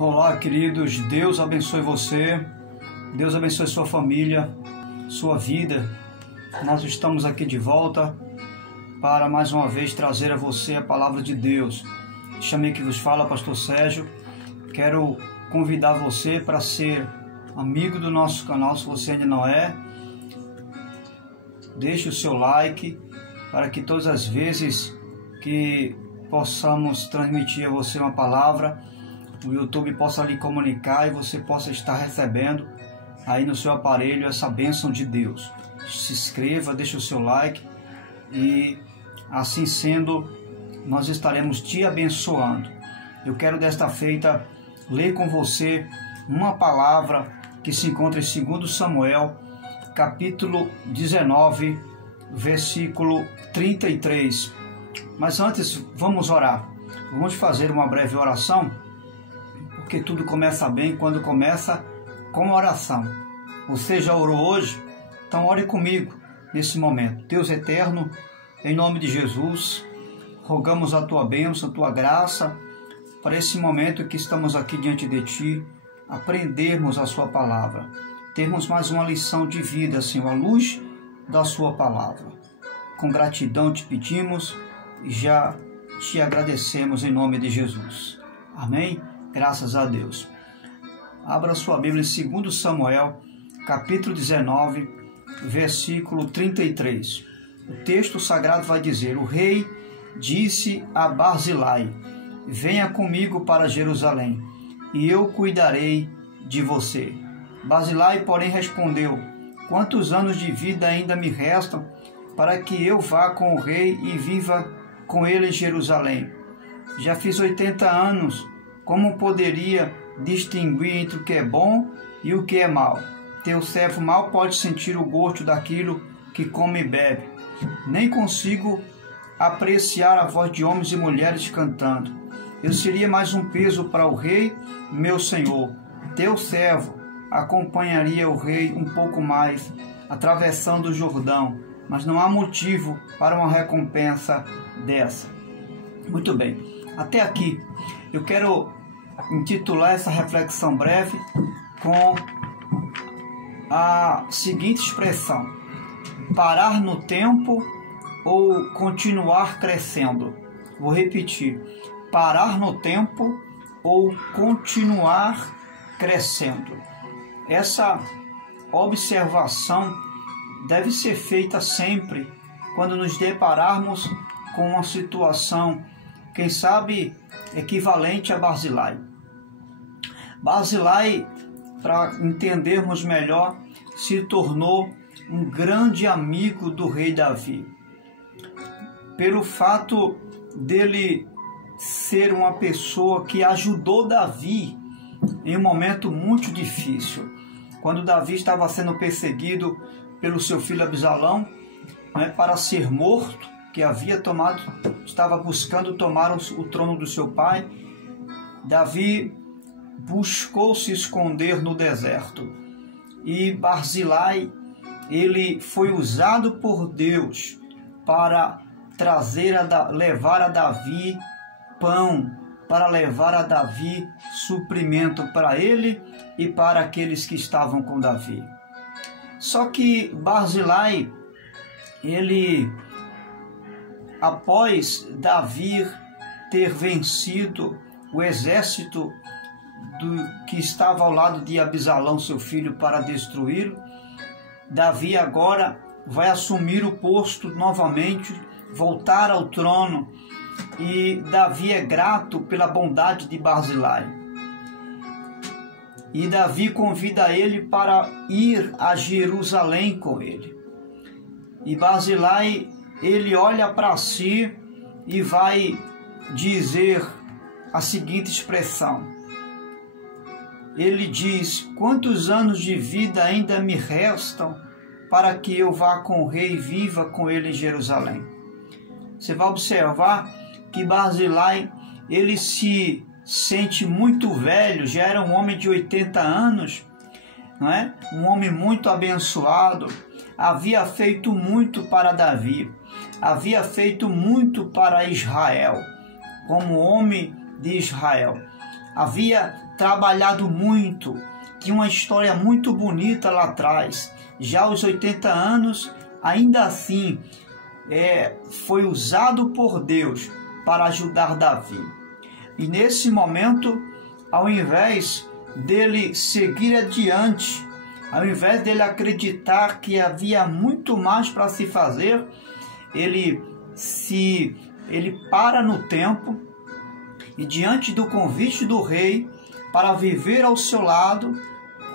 Olá, queridos, Deus abençoe você, Deus abençoe sua família, sua vida. Nós estamos aqui de volta para mais uma vez trazer a você a palavra de Deus. Chamei que vos fala, Pastor Sérgio. Quero convidar você para ser amigo do nosso canal, se você ainda não é. Deixe o seu like para que todas as vezes que possamos transmitir a você uma palavra, o YouTube possa lhe comunicar e você possa estar recebendo aí no seu aparelho essa bênção de Deus. Se inscreva, deixe o seu like e assim sendo, nós estaremos te abençoando. Eu quero desta feita ler com você uma palavra que se encontra em 2 Samuel, capítulo 19, versículo 33. Mas antes, vamos orar. Vamos fazer uma breve oração, porque tudo começa bem quando começa com oração. Você já orou hoje? Então ore comigo nesse momento. Deus eterno, em nome de Jesus, rogamos a tua bênção, a tua graça, para esse momento que estamos aqui diante de ti, aprendermos a sua palavra, termos mais uma lição de vida, Senhor, à luz da sua palavra. Com gratidão te pedimos e já te agradecemos em nome de Jesus. Amém? Graças a Deus. Abra sua Bíblia em 2 Samuel, capítulo 19, versículo 33. O texto sagrado vai dizer: o rei disse a Barzilai: venha comigo para Jerusalém, e eu cuidarei de você. Barzilai, porém, respondeu: quantos anos de vida ainda me restam para que eu vá com o rei e viva com ele em Jerusalém? Já fiz 80 anos. Como poderia distinguir entre o que é bom e o que é mal? Teu servo mal pode sentir o gosto daquilo que come e bebe. Nem consigo apreciar a voz de homens e mulheres cantando. Eu seria mais um peso para o rei, meu senhor. Teu servo acompanharia o rei um pouco mais, atravessando o Jordão, mas não há motivo para uma recompensa dessa. Muito bem, até aqui eu quero intitular essa reflexão breve com a seguinte expressão: parar no tempo ou continuar crescendo. Vou repetir: parar no tempo ou continuar crescendo. Essa observação deve ser feita sempre quando nos depararmos com uma situação, quem sabe, equivalente a Barzilai. Barzilai, para entendermos melhor, se tornou um grande amigo do rei Davi. Pelo fato dele ser uma pessoa que ajudou Davi em um momento muito difícil. Quando Davi estava sendo perseguido pelo seu filho Absalão, para ser morto, que estava buscando tomar o trono do seu pai, Davi buscou se esconder no deserto. E Barzilai, ele foi usado por Deus para levar a Davi pão, para levar a Davi suprimento para ele e para aqueles que estavam com Davi. Só que Barzilai, ele, após Davi ter vencido o exército que estava ao lado de Absalão, seu filho, para destruí-lo, Davi agora vai assumir o posto novamente, voltar ao trono, e Davi é grato pela bondade de Barzilai. E Davi convida ele para ir a Jerusalém com ele. E Barzilai, ele olha para si e vai dizer a seguinte expressão. Ele diz: quantos anos de vida ainda me restam para que eu vá com o rei e viva com ele em Jerusalém? Você vai observar que Barzilai, ele se sente muito velho, já era um homem de 80 anos, não é? Um homem muito abençoado, havia feito muito para Davi, havia feito muito para Israel, como homem de Israel. Havia trabalhado muito, tinha uma história muito bonita lá atrás. Já aos 80 anos, ainda assim, foi usado por Deus para ajudar Davi. E nesse momento, ao invés dele seguir adiante, ao invés dele acreditar que havia muito mais para se fazer, ele para no tempo e, diante do convite do rei para viver ao seu lado,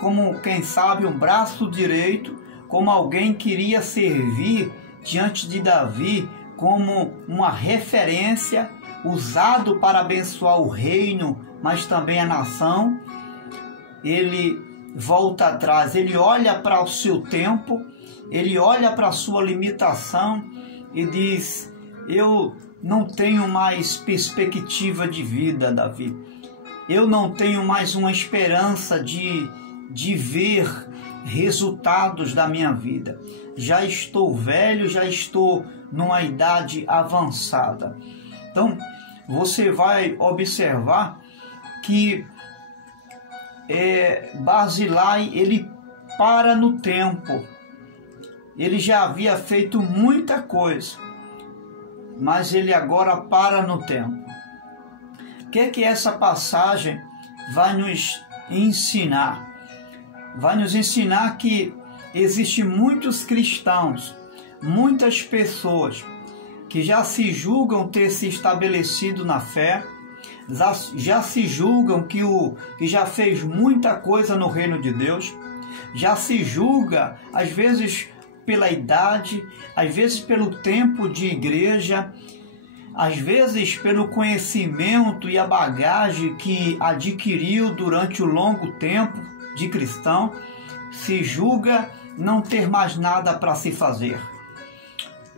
como quem sabe um braço direito, como alguém que iria servir diante de Davi como uma referência, usado para abençoar o reino, mas também a nação, ele volta atrás, ele olha para o seu tempo, ele olha para a sua limitação e diz: eu não tenho mais perspectiva de vida, Davi. Eu não tenho mais uma esperança de ver resultados da minha vida. Já estou velho, já estou numa idade avançada. Então, você vai observar que Barzilai, ele para no tempo. Ele já havia feito muita coisa, mas ele agora para no tempo. O que essa passagem vai nos ensinar? Vai nos ensinar que existem muitos cristãos, muitas pessoas que já se julgam ter se estabelecido na fé, já se julgam que já fez muita coisa no reino de Deus, já se julga, às vezes pela idade, às vezes pelo tempo de igreja, às vezes pelo conhecimento e a bagagem que adquiriu durante o longo tempo de cristão, se julga não ter mais nada para se fazer.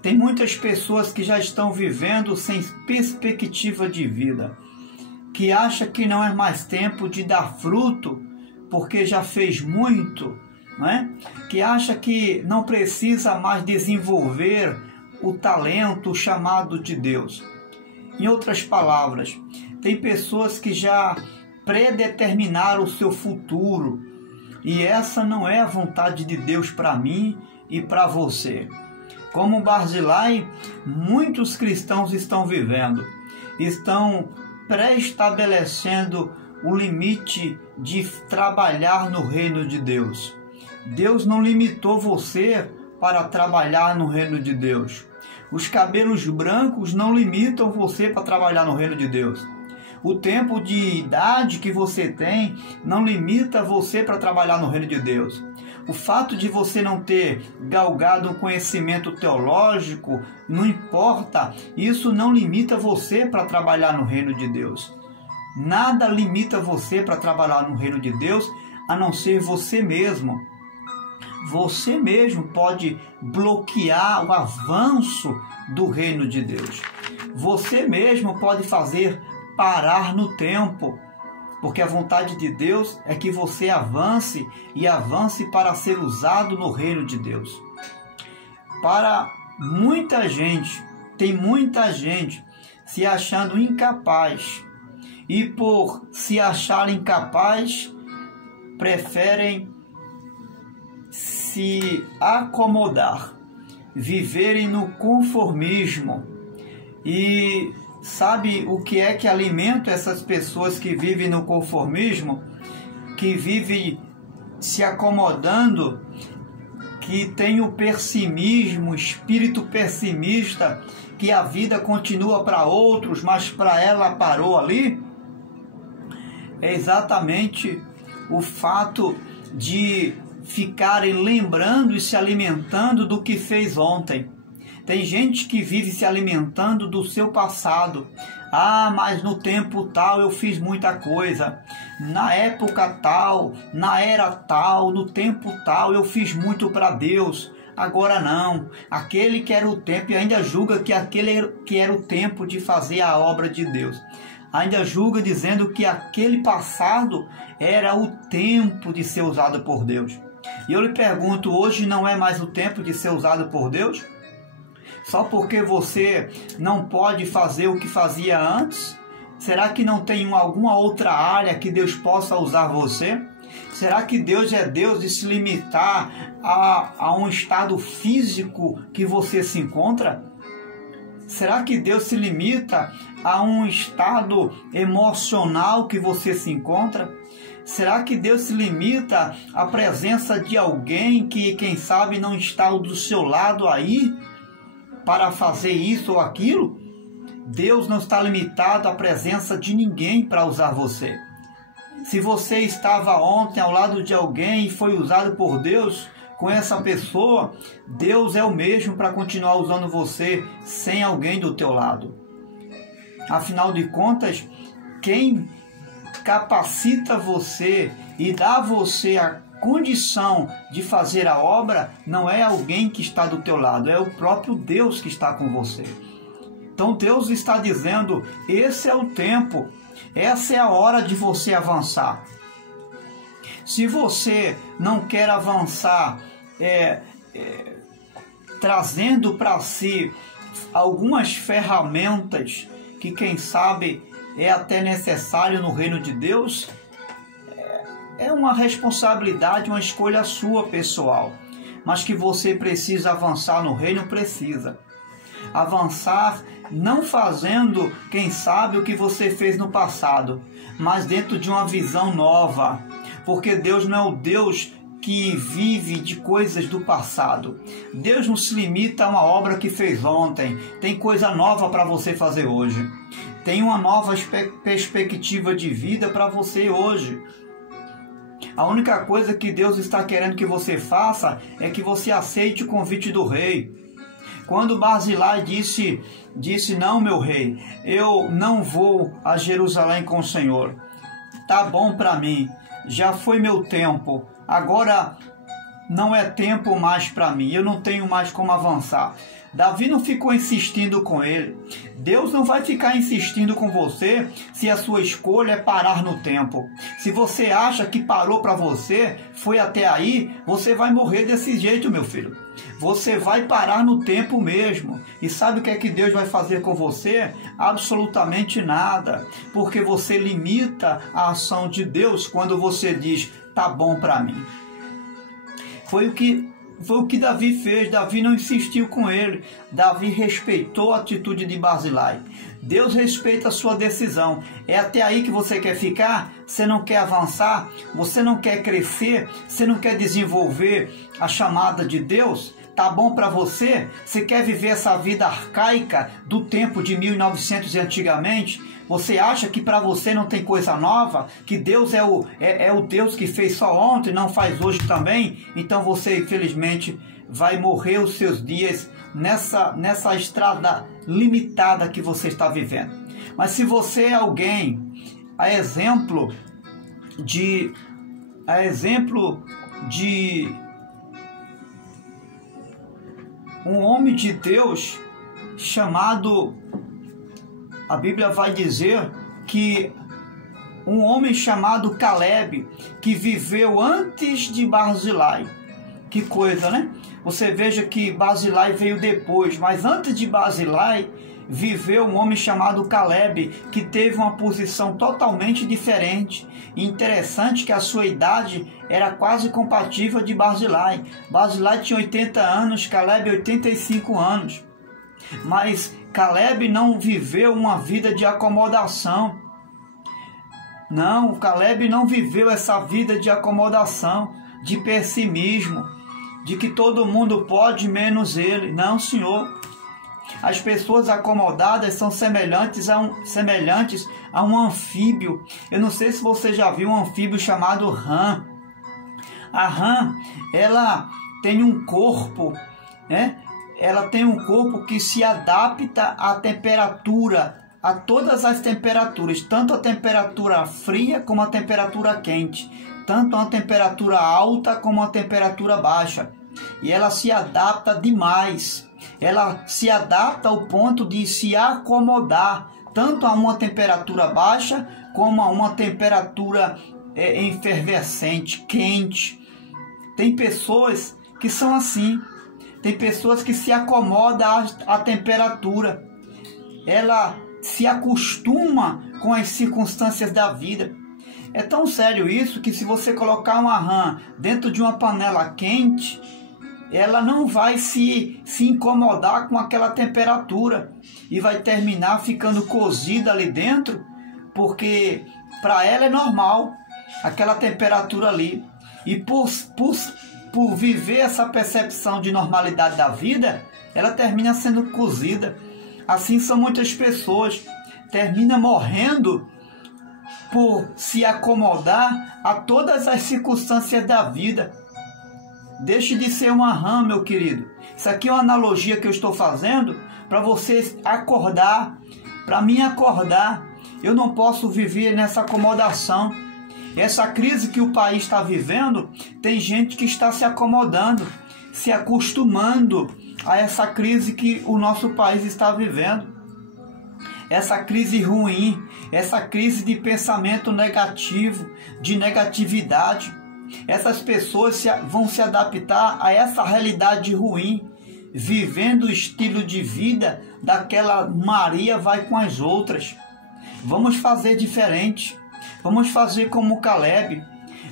Tem muitas pessoas que já estão vivendo sem perspectiva de vida, que acha que não é mais tempo de dar fruto porque já fez muito, né? Que acha que não precisa mais desenvolver o talento, o chamado de Deus. Em outras palavras, tem pessoas que já predeterminaram o seu futuro, e essa não é a vontade de Deus para mim e para você. Como Barzilai, muitos cristãos estão vivendo, estão pré-estabelecendo o limite de trabalhar no reino de Deus. Deus não limitou você para trabalhar no reino de Deus. Os cabelos brancos não limitam você para trabalhar no reino de Deus. O tempo de idade que você tem não limita você para trabalhar no reino de Deus. O fato de você não ter galgado um conhecimento teológico, não importa, isso não limita você para trabalhar no reino de Deus. Nada limita você para trabalhar no reino de Deus, a não ser você mesmo. Você mesmo pode bloquear o avanço do reino de Deus. Você mesmo pode fazer parar no tempo, porque a vontade de Deus é que você avance e avance para ser usado no reino de Deus. Para muita gente, tem muita gente se achando incapaz, e por se acharem incapaz, preferem se acomodar, viverem no conformismo. E sabe o que é que alimenta essas pessoas que vivem no conformismo, que vivem se acomodando, que tem o pessimismo, o espírito pessimista, que a vida continua para outros, mas para ela parou ali? É exatamente o fato de ficarem lembrando e se alimentando do que fez ontem. Tem gente que vive se alimentando do seu passado. Ah, mas no tempo tal eu fiz muita coisa. Na época tal, na era tal, no tempo tal eu fiz muito para Deus. Agora não. Aquele que era o tempo, e ainda julga que aquele que era o tempo de fazer a obra de Deus. Ainda julga dizendo que aquele passado era o tempo de ser usado por Deus. E eu lhe pergunto, hoje não é mais o tempo de ser usado por Deus? Só porque você não pode fazer o que fazia antes? Será que não tem alguma outra área que Deus possa usar você? Será que Deus é Deus de se limitar a um estado físico que você se encontra? Será que Deus se limita a um estado emocional que você se encontra? Será que Deus se limita à presença de alguém que, quem sabe, não está do seu lado aí para fazer isso ou aquilo? Deus não está limitado à presença de ninguém para usar você. Se você estava ontem ao lado de alguém e foi usado por Deus com essa pessoa, Deus é o mesmo para continuar usando você sem alguém do teu lado. Afinal de contas, quem capacita você e dá a você a condição de fazer a obra não é alguém que está do teu lado, é o próprio Deus que está com você. Então Deus está dizendo, esse é o tempo, essa é a hora de você avançar. Se você não quer avançar trazendo para si algumas ferramentas que, quem sabe, é até necessário no reino de Deus, é uma responsabilidade, uma escolha sua pessoal. Mas que você precisa avançar no reino, precisa. Avançar não fazendo, quem sabe, o que você fez no passado, mas dentro de uma visão nova. Porque Deus não é o Deus que vive de coisas do passado. Deus não se limita a uma obra que fez ontem. Tem coisa nova para você fazer hoje. Tem uma nova perspectiva de vida para você hoje. A única coisa que Deus está querendo que você faça é que você aceite o convite do rei. Quando Barzilai disse, não, meu rei, eu não vou a Jerusalém com o Senhor. Tá bom para mim, já foi meu tempo, agora não é tempo mais para mim, eu não tenho mais como avançar. Davi não ficou insistindo com ele. Deus não vai ficar insistindo com você se a sua escolha é parar no tempo. Se você acha que parou para você, foi até aí, você vai morrer desse jeito, meu filho. Você vai parar no tempo mesmo. E sabe o que é que Deus vai fazer com você? Absolutamente nada. Porque você limita a ação de Deus quando você diz, tá bom para mim. Foi o que Davi fez. Davi não insistiu com ele. Davi respeitou a atitude de Barzilai. Deus respeita a sua decisão. É até aí que você quer ficar? Você não quer avançar? Você não quer crescer? Você não quer desenvolver a chamada de Deus? Tá bom para você? Você quer viver essa vida arcaica do tempo de 1900 e antigamente? Você acha que para você não tem coisa nova? Que Deus é o Deus que fez só ontem, não faz hoje também? Então você, infelizmente, vai morrer os seus dias nessa estrada limitada que você está vivendo. Mas se você é alguém, a exemplo de um homem de Deus chamado, a Bíblia vai dizer que um homem chamado Caleb, que viveu antes de Barzilai. Que coisa, né? Você veja que Barzilai veio depois, mas antes de Barzilai viveu um homem chamado Caleb, que teve uma posição totalmente diferente. E interessante que a sua idade era quase compatível de Barzilai. Barzilai tinha 80 anos, Caleb 85 anos. Mas Caleb não viveu uma vida de acomodação. Não, Caleb não viveu essa vida de acomodação, de pessimismo, de que todo mundo pode menos ele. Não, senhor. As pessoas acomodadas são semelhantes a um anfíbio. Eu não sei se você já viu um anfíbio chamado rã. A rã, ela tem um corpo, né? Ela tem um corpo que se adapta à temperatura, a todas as temperaturas, tanto a temperatura fria como a temperatura quente, tanto a temperatura alta como a temperatura baixa. E ela se adapta demais. Ela se adapta ao ponto de se acomodar tanto a uma temperatura baixa como a uma temperatura efervescente, quente. Tem pessoas que são assim. Tem pessoas que se acomodam à temperatura. Ela se acostuma com as circunstâncias da vida. É tão sério isso que se você colocar uma rã dentro de uma panela quente, ela não vai se incomodar com aquela temperatura e vai terminar ficando cozida ali dentro, porque para ela é normal aquela temperatura ali. E por viver essa percepção de normalidade da vida, ela termina sendo cozida. Assim são muitas pessoas, terminam morrendo por se acomodar a todas as circunstâncias da vida. Deixe de ser uma rã, meu querido. Isso aqui é uma analogia que eu estou fazendo para você acordar, para mim acordar. Eu não posso viver nessa acomodação. Essa crise que o país está vivendo, tem gente que está se acomodando, se acostumando a essa crise que o nosso país está vivendo. Essa crise ruim, essa crise de pensamento negativo, de negatividade. Essas pessoas vão se adaptar a essa realidade ruim, vivendo o estilo de vida daquela Maria vai com as outras. Vamos fazer diferente. Vamos fazer como Caleb.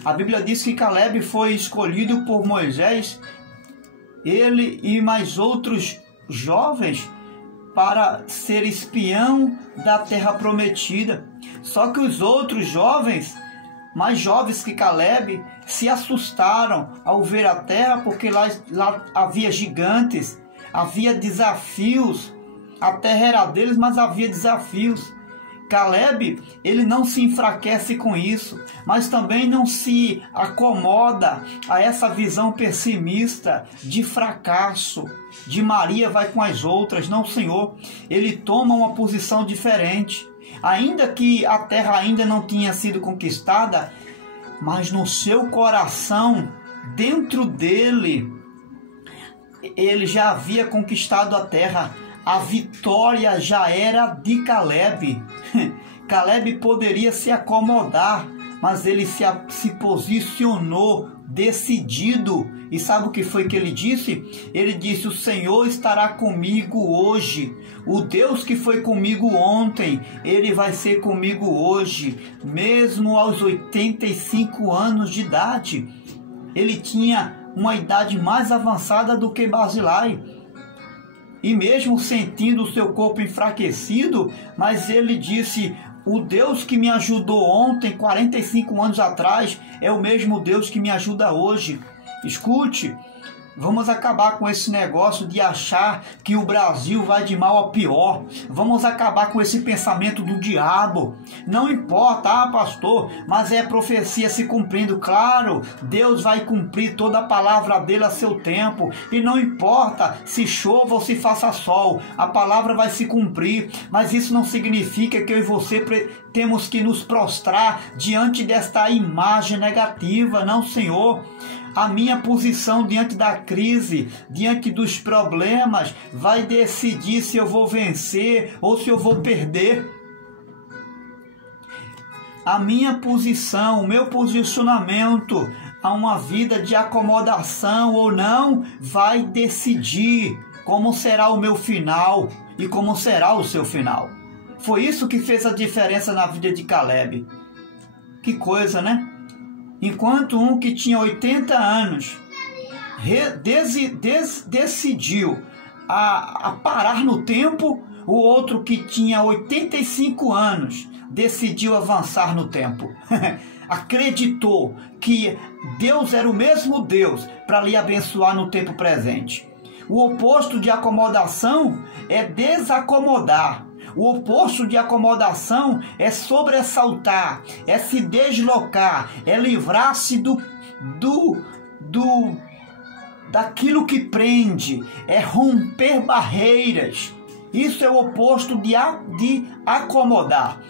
A Bíblia diz que Caleb foi escolhido por Moisés, ele e mais outros jovens, para ser espião da terra prometida. Só que os outros jovens, mais jovens que Caleb, se assustaram ao ver a terra, porque lá havia gigantes, havia desafios. A terra era deles, mas havia desafios. Caleb, ele não se enfraquece com isso, mas também não se acomoda a essa visão pessimista de fracasso, de Maria vai com as outras. Não, Senhor, ele toma uma posição diferente. Ainda que a terra ainda não tinha sido conquistada, mas no seu coração, dentro dele, ele já havia conquistado a terra. A vitória já era de Caleb. Caleb poderia se acomodar, mas ele se posicionou decidido. E sabe o que foi que ele disse? Ele disse: o Senhor estará comigo hoje. O Deus que foi comigo ontem, ele vai ser comigo hoje. Mesmo aos 85 anos de idade. Ele tinha uma idade mais avançada do que Barzilai. E mesmo sentindo o seu corpo enfraquecido, mas ele disse: o Deus que me ajudou ontem, 45 anos atrás, é o mesmo Deus que me ajuda hoje. Escute, vamos acabar com esse negócio de achar que o Brasil vai de mal a pior. Vamos acabar com esse pensamento do diabo. Não importa, pastor, mas é profecia se cumprindo. Claro, Deus vai cumprir toda a palavra dele a seu tempo. E não importa se chova ou se faça sol, a palavra vai se cumprir. Mas isso não significa que eu e você temos que nos prostrar diante desta imagem negativa. Não, Senhor. A minha posição diante da crise, diante dos problemas, vai decidir se eu vou vencer ou se eu vou perder. A minha posição, o meu posicionamento a uma vida de acomodação ou não, vai decidir como será o meu final e como será o seu final. Foi isso que fez a diferença na vida de Caleb. Que coisa, né? Enquanto um que tinha 80 anos decidiu a parar no tempo, o outro que tinha 85 anos decidiu avançar no tempo. Acreditou que Deus era o mesmo Deus para lhe abençoar no tempo presente. O oposto de acomodação é desacomodar. O oposto de acomodação é sobressaltar, é se deslocar, é livrar-se daquilo que prende, é romper barreiras. Isso é o oposto de acomodar.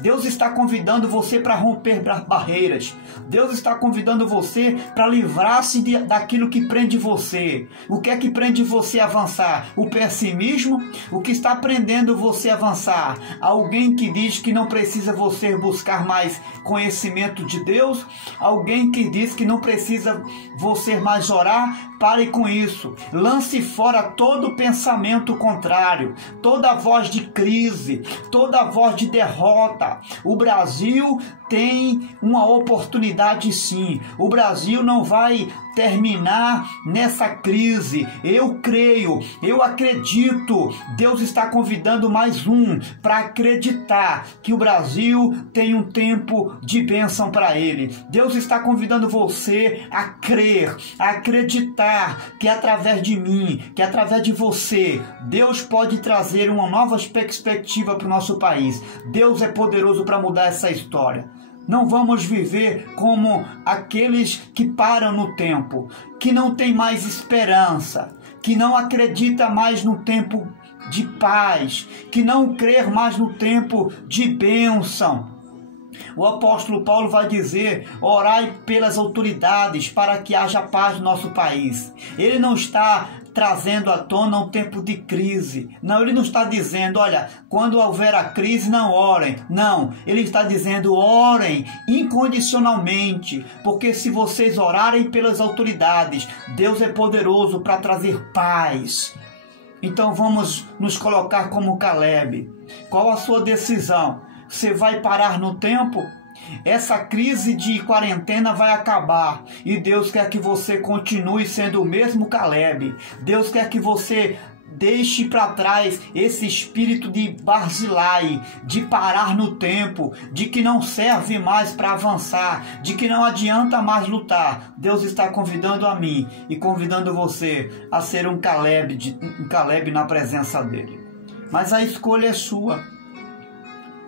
Deus está convidando você para romper barreiras. Deus está convidando você para livrar-se daquilo que prende você. O que é que prende você a avançar? O pessimismo? O que está prendendo você a avançar? Alguém que diz que não precisa você buscar mais conhecimento de Deus? Alguém que diz que não precisa você mais orar? Pare com isso. Lance fora todo pensamento contrário, toda voz de crise, toda voz de derrota. O Brasil tem uma oportunidade, sim. O Brasil não vai terminar nessa crise. Eu creio, eu acredito. Deus está convidando mais um para acreditar que o Brasil tem um tempo de bênção para ele. Deus está convidando você a crer, a acreditar que através de mim, que através de você, Deus pode trazer uma nova perspectiva para o nosso país. Deus é poderoso para mudar essa história. Não vamos viver como aqueles que param no tempo, que não tem mais esperança, que não acredita mais no tempo de paz, que não crê mais no tempo de bênção. O apóstolo Paulo vai dizer: orai pelas autoridades para que haja paz no nosso país. Ele não está trazendo à tona um tempo de crise. Não, ele não está dizendo, olha, quando houver a crise, não orem. Não, ele está dizendo, orem incondicionalmente, porque se vocês orarem pelas autoridades, Deus é poderoso para trazer paz. Então vamos nos colocar como Caleb. Qual a sua decisão? Você vai parar no tempo? Essa crise de quarentena vai acabar e Deus quer que você continue sendo o mesmo Caleb. Deus quer que você deixe para trás esse espírito de Barzilai, de parar no tempo, de que não serve mais para avançar, de que não adianta mais lutar. Deus está convidando a mim e convidando você a ser um Caleb na presença dele. Mas a escolha é sua.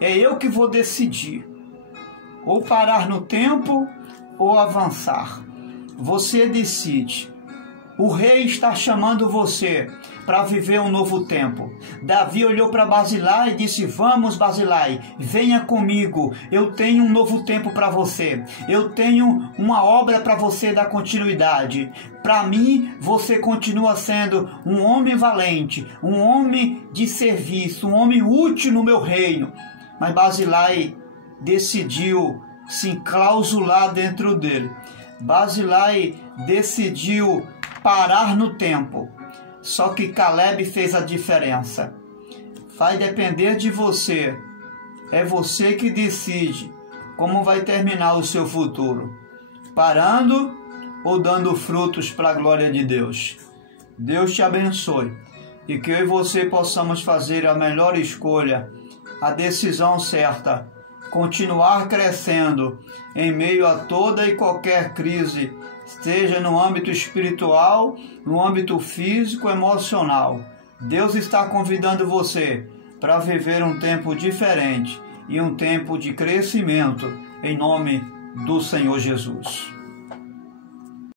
É eu que vou decidir. Ou parar no tempo ou avançar. Você decide. O rei está chamando você para viver um novo tempo. Davi olhou para Barzilai e disse: vamos, Barzilai, venha comigo. Eu tenho um novo tempo para você. Eu tenho uma obra para você dar continuidade. Para mim, você continua sendo um homem valente, um homem de serviço, um homem útil no meu reino. Mas Barzilai decidiu se enclausular dentro dele. Barzilai decidiu parar no tempo. Só que Caleb fez a diferença. Vai depender de você. É você que decide como vai terminar o seu futuro. Parando ou dando frutos para a glória de Deus. Deus te abençoe. E que eu e você possamos fazer a melhor escolha, a decisão certa, continuar crescendo em meio a toda e qualquer crise, seja no âmbito espiritual, no âmbito físico, emocional. Deus está convidando você para viver um tempo diferente e um tempo de crescimento em nome do Senhor Jesus.